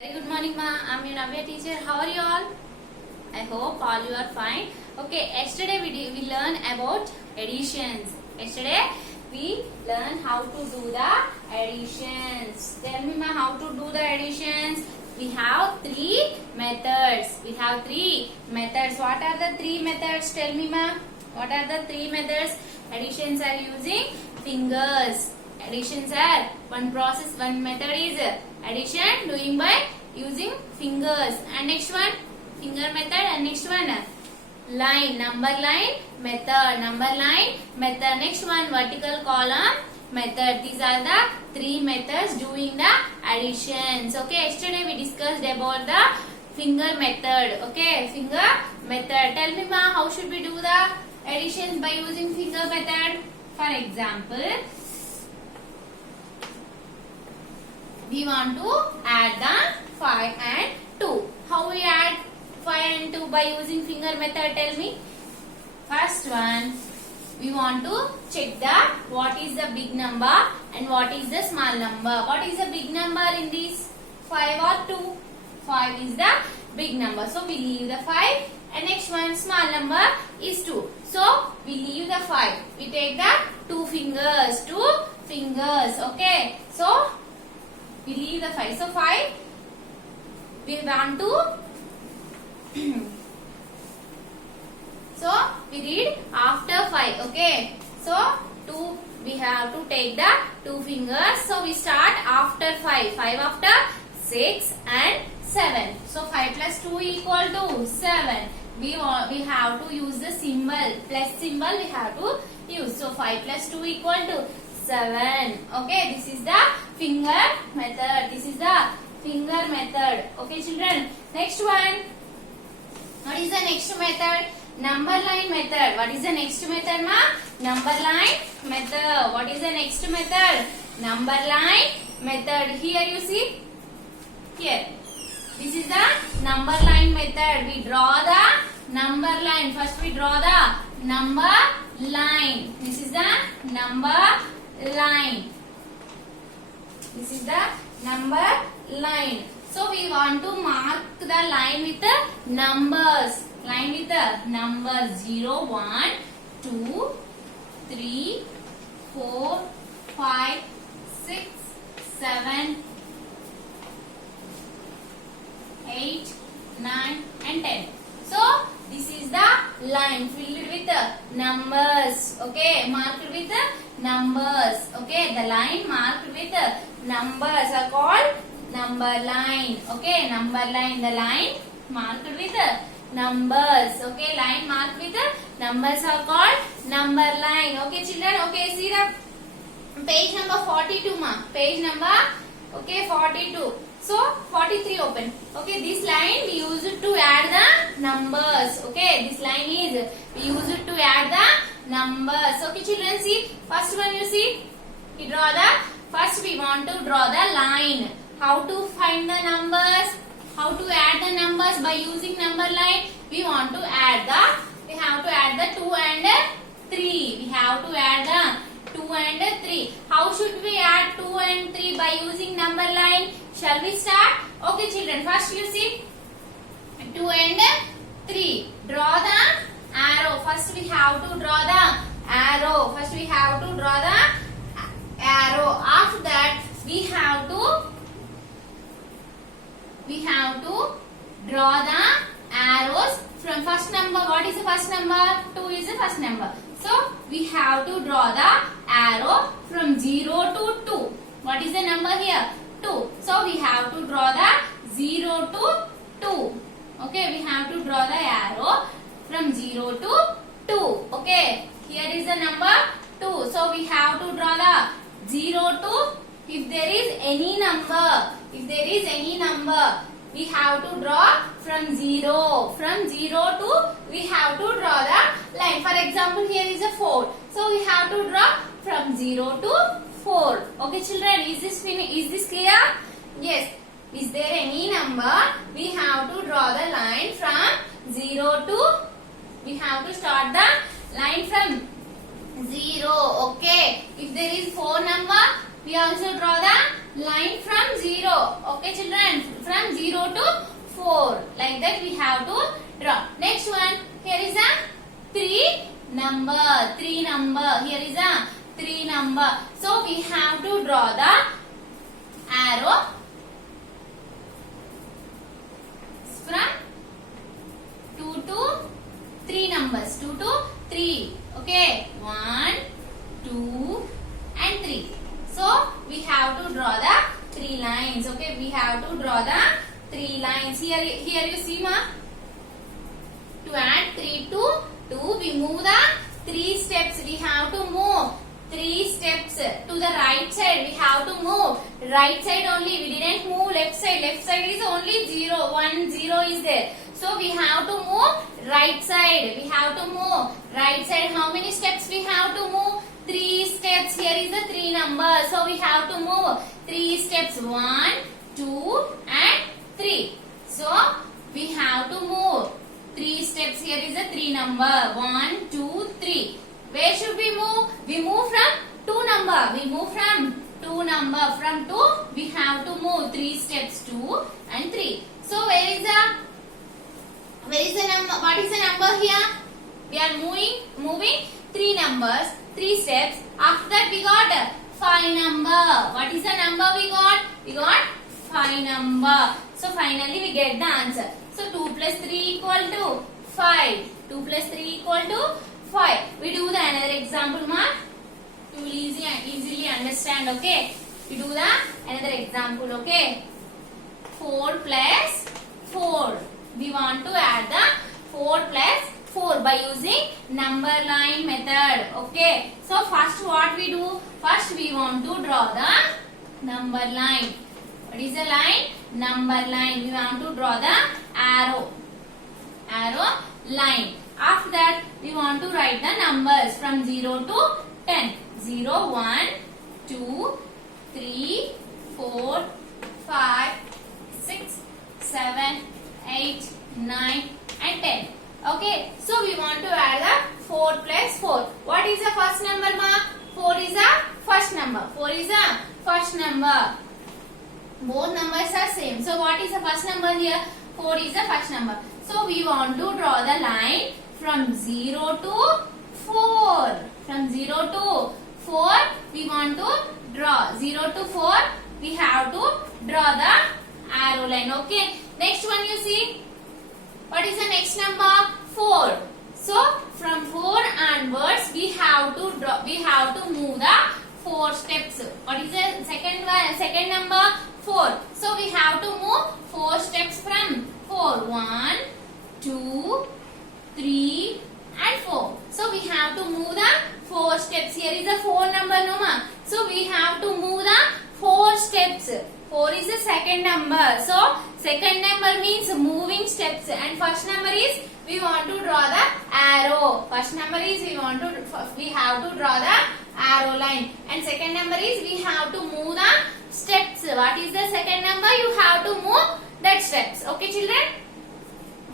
Very good morning, ma. I'm your Navya teacher. How are you all? I hope all you are fine. Okay, yesterday we learned about additions. Yesterday we learned how to do the additions. Tell me, ma, how to do the additions? We have three methods. What are the three methods? Tell me, ma. What are the three methods? Additions are using fingers. Additions are one method is addition doing by using fingers, and next one finger method, and next one number line method, next one vertical column method. These are the three methods doing the additions. Okay, yesterday we discussed about the finger method. Okay, finger method. Tell me, ma, how should we do the additions by using finger method? For example, we want to add the 5 and 2. How we add 5 and 2 by using finger method? Tell me. First one, we want to check the what is the big number and what is the small number. What is the big number in this? 5 or 2? 5 is the big number. So we leave the 5, and next one small number is 2. So we leave the 5. We take the 2 fingers. Okay. So we leave the 5. So 5 we want to so we read after 5. Okay. So 2 we have to take the 2 fingers. So we start after 5. 5 after 6 and 7. So 5 plus 2 equal to 7. We have to use the symbol, plus symbol we have to use. So 5 plus 2 equal to 7. Okay, this is the finger method. Okay, children. Next one. What is the next method? Number line method. What is the next method, ma? Number line method. What is the next method? Number line method. Here you see. Here. This is the number line method. We draw the number line. First we draw the number line. This is the number line. This is the number line. So we want to mark the line with the numbers. Line with the numbers 0, 1, 2, 3, 4, 5, 6, 7, 8, 9 and 10. So this is the line filled with the numbers. Okay, marked with the numbers. Okay, the line marked with the numbers are called number line. Okay, number line. The line marked with the numbers. Okay, line marked with the numbers are called number line. Okay, children. Okay, see the page number 42, ma. Page number 42. So 43 open. Okay, this line we use it to add the numbers. Okay, this line is we use it to add the numbers. Okay, children, see first one you see. We draw the first we want to draw the line. How to find the numbers? How to add the numbers by using number line? We want to add the. We have to add the 2 and 3. We have to add the 2 and 3. How should we add 2 and 3 by using number line? Shall we start? Okay, children. First you see 2 and 3. Draw the arrow. First we have to draw the arrow. After that we have to draw the arrows from first number. What is the first number? 2 is the first number. So we have to draw the arrow from 0 to 2. What is the number here? 2. So we have to draw the 0 to 2. Okay, we have to draw the arrow from 0 to 2. Okay, here is the number 2. So we have to draw the 0 to, if there is any number, we have to draw from 0. From 0 to, we have to draw the line. For example, here is a 4. So we have to draw from 0 to 4. Okay, children, is this clear? Yes. Is there any number? We have to draw the line from 0 to, we have to start the line from 0. Okay. If there is 4 number, we also draw the line from 0. Okay children, from 0 to 4. Like that we have to draw. Next one, here is a 3 number. 3 number. Here is a 3 number. So we have to draw the arrow from 2 to 3 numbers. 2 to 3. Okay. 1, 2 and 3. So we have to draw the 3 lines. Okay. We have to draw the 3 lines. Here you see ma. To add 3 to 2, we move the 3 steps. We have to move 3 steps to the right side. We have to move right side only. We didn't move left side. Left side is only 0. 1, 0 is there. So we have to move right side. We have to move right side. How many steps we have to move? 3 steps. Here is the 3 number. So we have to move 3 steps. 1, 2 and 3. So we have to move 3 steps. Here is the 3 number. 1, 2, 3. Where should we move? We move from 2 number. We move from 2 number. From 2, we have to move 3 steps. 2 and 3. So where is the number? What is the number here? We are moving 3 numbers, 3 steps. After that we got 5 number. What is the number we got? We got 5 number. So finally we get the answer. So 2 plus 3 equal to 5. 2 plus 3 equal to 5. We do the another example ma. You will easily understand. Okay. We do the another example. Okay. 4 plus 4. We want to add the 4 plus 4 by using number line method. Okay. So first what we do? First we want to draw the number line. What is the line? Number line. We want to draw the arrow line. After that we want to write the numbers from 0 to 10. 0, 1, 2, 3, 4, 5, 6, 7, 8, 9 and 10. Okay. So we want to add the 4 plus 4. What is the first number ma? 4 is the first number. 4 is the first number. Both numbers are same. So what is the first number here? 4 is the first number. So we want to draw the line from 0 to 4. From 0 to 4 we want to draw. 0 to 4 we have to draw the arrow line. Okay. Next one you see. What is the next number? 4. So from 4 onwards we have to draw. We have to move the 4 steps. What is the second one? Second number? 4. So we have to move 4 steps from 4. 1, 2, 3 and 4. So we have to move the 4 steps. Here is the 4 number no ma. So we have to move the 4 steps. 4 is the second number. So second number means moving steps and first number is we want to draw the arrow. First number is we have to draw the arrow line and second number is we have to move the steps. What is the second number? You have to move that steps. Okay children?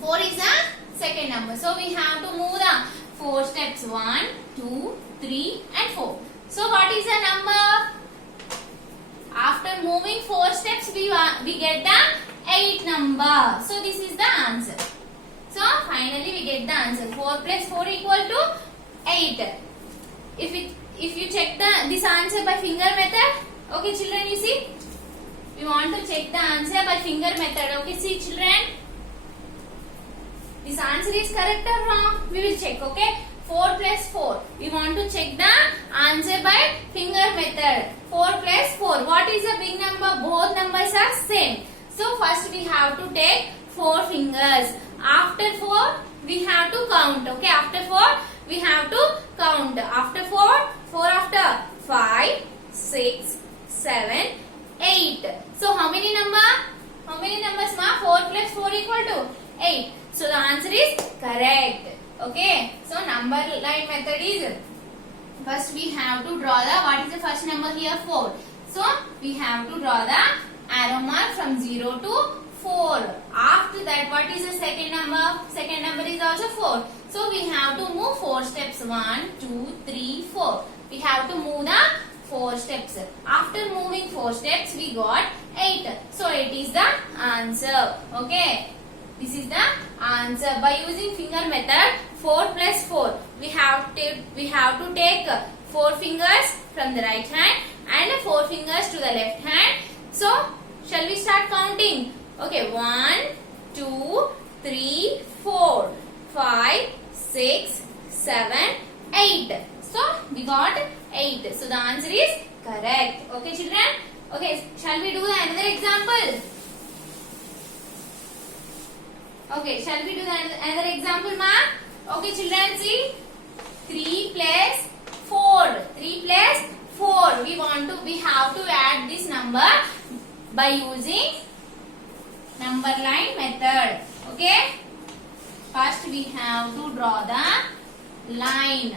4 is the second number. So we have to move the 4 steps. 1, 2, 3 and 4. So what is the number? After moving 4 steps we get the 8 number. So this is the answer. So finally we get the answer. 4 plus 4 equal to 8. If you check this answer by finger method. Okay children, you see. We want to check the answer by finger method. Okay, see children. This answer is correct or wrong? We will check. Okay. 4 plus 4. We want to check the answer by finger method. 4 plus 4. What is the big number? Both numbers are same. So first we have to take 4 fingers. After 4 we have to count. Okay. After 4 we have to count. After 4 after 5, 6, 7, 8. So how many numbers ma? 4 plus 4 equal to 8. So the answer is correct. Okay. So number line method is first we have to draw the, what is the first number here? 4. So we have to draw the arrow mark from 0 to 4. After that what is the second number? Second number is also 4. So we have to move 4 steps. 1, 2, 3, 4. We have to move the 4 steps. After moving 4 steps, we got 8. So 8 is the answer. Okay. This is the answer. By using finger method, 4 plus 4, we have to take 4 fingers from the right hand and 4 fingers to the left hand. So, shall we start counting? Okay, 1, 2, 3, 4, 5, 6, 7, 8. So, we got 8. So, the answer is correct. Okay, children? Okay, shall we do another example? Okay, shall we do another example, ma? Okay, children, see. 3 plus 4. 3 plus 4. We have to add this number by using number line method. Okay. First we have to draw the line.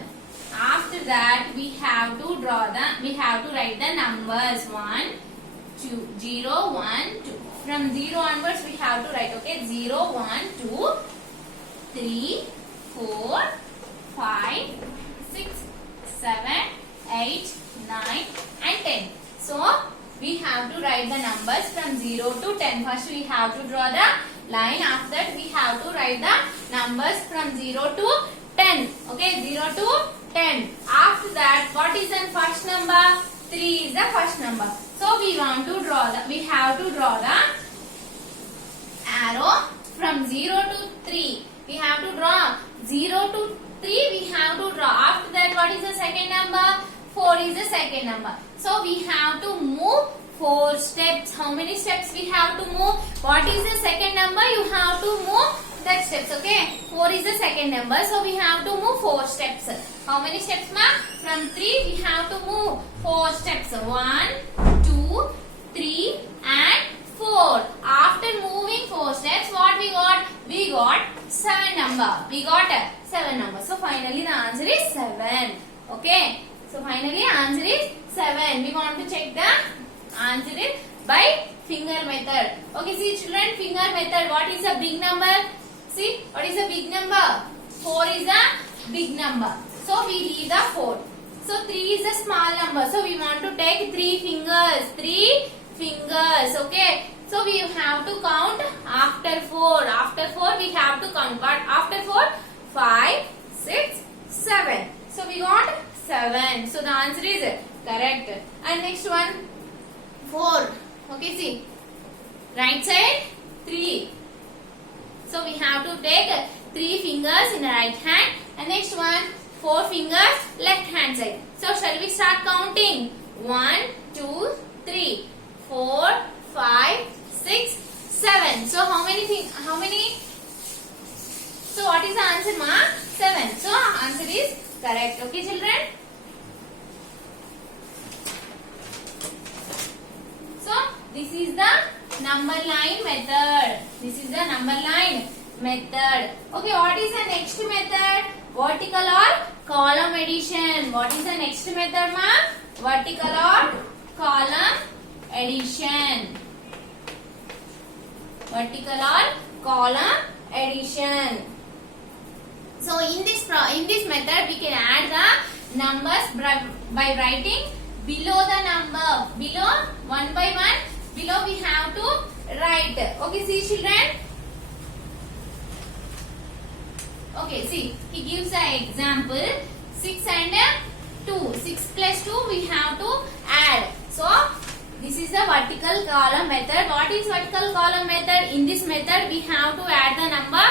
After that we have to write the numbers 1, 2, 0, 1, 2. From 0 onwards we have to write, okay, 0, 1, 2, 3, 4, 5, 6, 7, 8, 9 and 10. So, we have to write the numbers from 0 to 10. First we have to draw the line. After that we have to write the numbers from 0 to 10. Okay, 0 to 10. After that, what is the first number? 3 is the first number. So, we have to draw the arrow from 0 to 3. We have to draw 0 to 3. We have to draw. After that, what is the second number? 4 is the second number. So, we have to move 4 steps. How many steps we have to move? What is the second number? You have to move that steps. Okay. 4 is the second number. So, we have to move 4 steps. How many steps, ma? From 3, we have to move 4 steps. 1, 2, 3 and 4. After moving 4 steps, what we got? We got 7 number. We got 7 number. So, finally the answer is 7. Okay. So, finally answer is 7. We want to check the answer is by finger method. Okay, see children, finger method. What is a big number? See, what is a big number? 4 is a big number. So, we leave the 4. So, 3 is a small number. So, we want to take 3 fingers. 3 fingers. Okay. So, we have to count after 4. After 4, we have to count. But after 4, 5, 6, 7. So, we got 7. So, the answer is correct. And next one, 4. Okay, see. Right side, 3. So, we have to take 3 fingers in the right hand. And next one, 4 fingers left hand side. So, shall we start counting? 1, 2, 3, 4, 5, 6, 7. So, how many? So, what is the answer, ma? 7. So, answer is correct. Okay, children? So, this is the number line method. This is the number line method. Okay, what is the next method? Vertical or column addition. What is the next method, ma? Vertical or column addition. Vertical or column addition. So, in this method, we can add the numbers by writing below the number. Below, 1 by 1. Below, we have to write. Okay, see children. Okay, see, he gives an example. 6 and 2. 6 plus 2, we have to add. So, this is the vertical column method. What is vertical column method? In this method, we have to add the number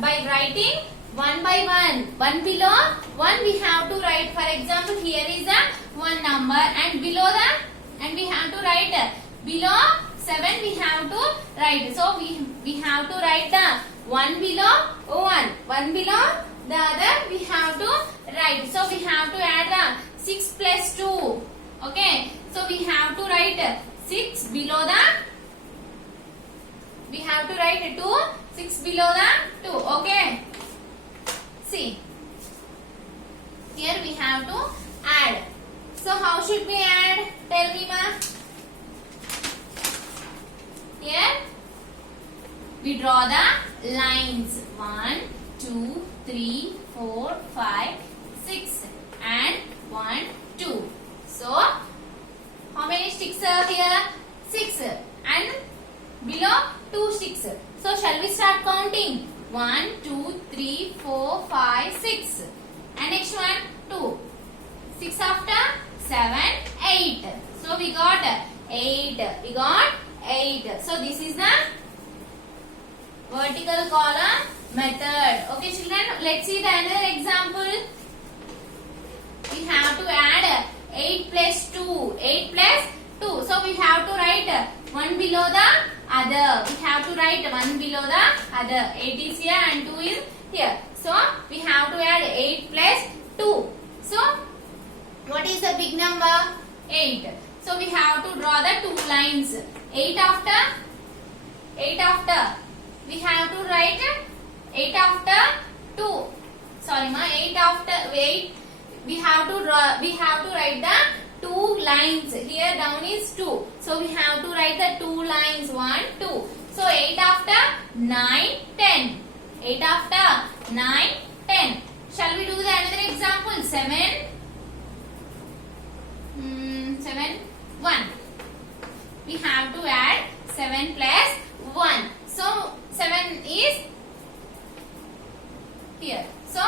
by writing 1 by 1. 1 below 1 we have to write. For example, here is a 1 number and below that, and we have to write below 7 we have to write. So, we have to write the 1 below 1. 1 below the other we have to write. So, we have to add the 6 plus 2. Okay. So, we have to write 6 below the, we have to write 2, 6 below the 2. Okay. See. Here we have to add. So, how should we add? Tell me, ma. Here we draw the lines. 1, 2, 3, 4, 5, 6 and 1, 2. So how many sticks are here? 6. And below 2 sticks. So shall we start counting? 1, 2, 3, 4, 5, 6. And next one 2. 6 after 7, 8. So we got 8. We got 8. So this is the vertical column method. Okay children, let's see the another example. We have to add 8 plus 2. 8 plus 2. So we have to write one below the other. We have to write one below the other. 8 is here and 2 is here. So we have to add 8 plus 2. So what is the big number? 8. So we have to draw the two lines. 8 after we have to write 8 after 2. Sorry ma, 8 after 8 we have to write the two lines. Here down is 2. So we have to write the two lines 1, 2. So 8 after 9, 10. 8 after 9, 10. Shall we do the another example? 7, 1. We have to add 7 plus 1. So 7 is here. So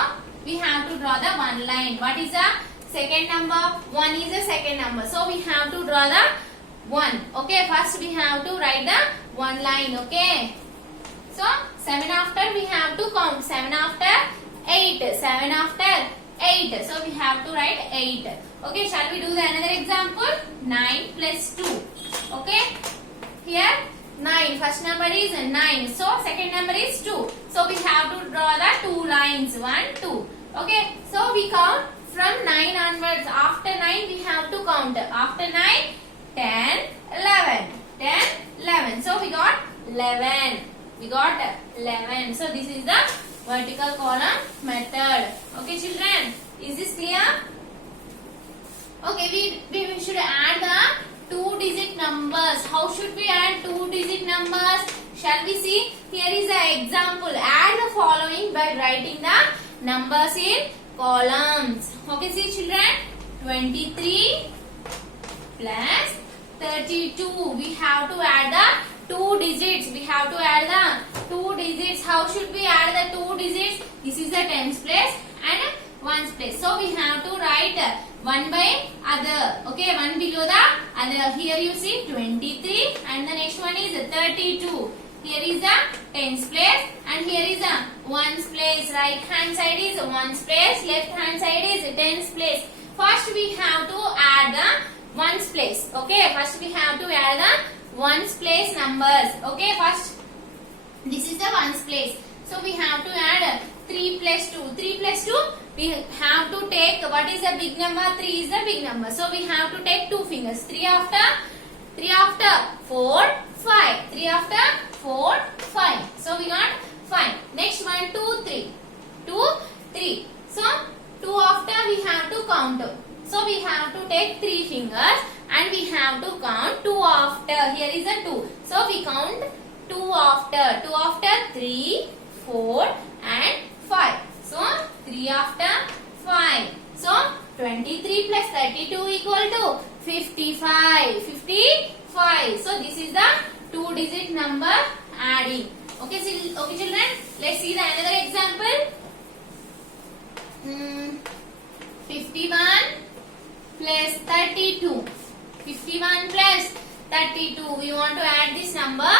we have to draw the one line. What is the second number? 1 is the second number. So we have to draw the 1. Okay, first we have to write the one line. Okay. So 7 after we have to count. 7 after 8. 7 after 8. So we have to write 8. Okay, shall we do the another example? 9 plus 2. Okay. Here 9. First number is 9. So second number is 2. So we have to draw the two lines. 1, 2. Okay. So we count from 9 onwards. After 9 we have to count. After 9, 10, 11. 10, 11. So we got 11. We got 11. So this is the vertical column method. Okay children. Is this clear? Okay, we should add the 2-digit numbers. How should we add 2-digit numbers? Shall we see? Here is the example. Add the following by writing the numbers in columns. Okay, see children. 23 plus 32. We have to add the 2 digits. We have to add the 2 digits. How should we add the 2 digits? This is the tens place and ones place. So we have to write one by other. Okay, one below the other. Here you see 23 and the next one is 32. Here is the tens place and here is the ones place. Right hand side is ones place, left hand side is tens place. First we have to add the ones place. Okay, first we have to add the ones place numbers. Okay, first this is the ones place. So we have to add 3 plus 2. 3 plus 2 we have to take, what is the big number? 3 is the big number. So we have to take 2 fingers. 3 after 4, 5. 3 after 4, 5. So we got 5. Next one 2, 3. 2, 3. So 2 after we have to count. So we have to take 3 fingers and we have to count 2 after. Here is a 2. So we count 2 after. 2 after 3, 4 and 5. So 3 after 5. So 23 plus 32 equal to 55. 55. So this is the 2-digit number adding. Okay, okay children. Let's see the another example. 51 plus 32. 51 plus 32. We want to add this number.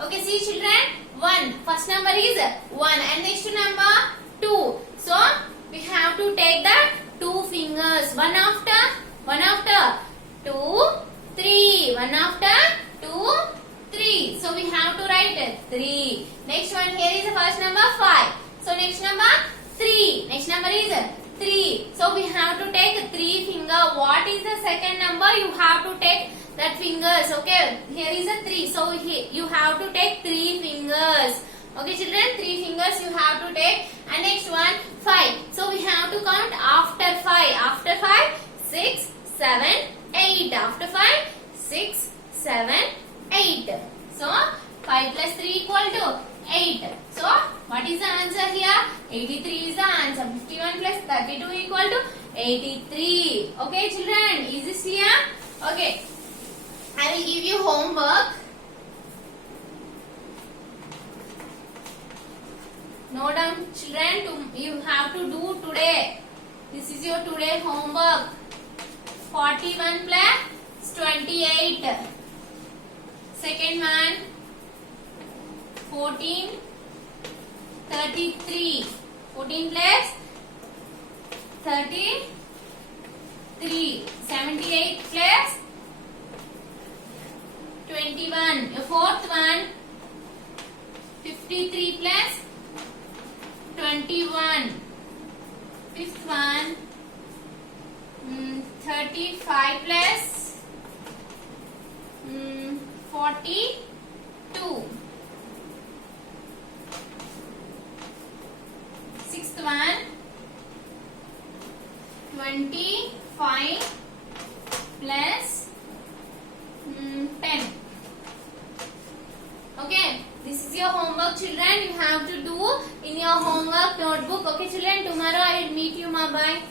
Okay, see children. 1. First number is 1 and next number 2. So we have to take the 2 fingers. 1 after 2, 3. 1 after 2, 3. So we have to write 3. Next one here is the first number 5. So next number 3. Next number is 3. So we have to take 3 finger. What is the second number? You have to take that fingers. Okay, here is a 3. So here you have to take 3 fingers. Okay children, 3 fingers you have to take. And next one 5. So we have to count after 5. After 5, 6, 7, 8. After 5, 6, 7, 8. So 5 plus 3 equal to 8. So what is the answer here? 83 is the answer. 51 plus 32 equal to 83. Okay, children, is this clear? Okay, I will give you homework. Note down, children, you have to do today. This is your today homework. 41 plus 28. Second one, 14, 33. 14 plus 33. 78 plus 21. Your fourth one, 53 plus 21. Fifth one, 35 plus 42. Sixth one, 25 plus 10. Okay, this is your homework, children. You have to do in your homework notebook. Okay, children, tomorrow I will meet you. Bye.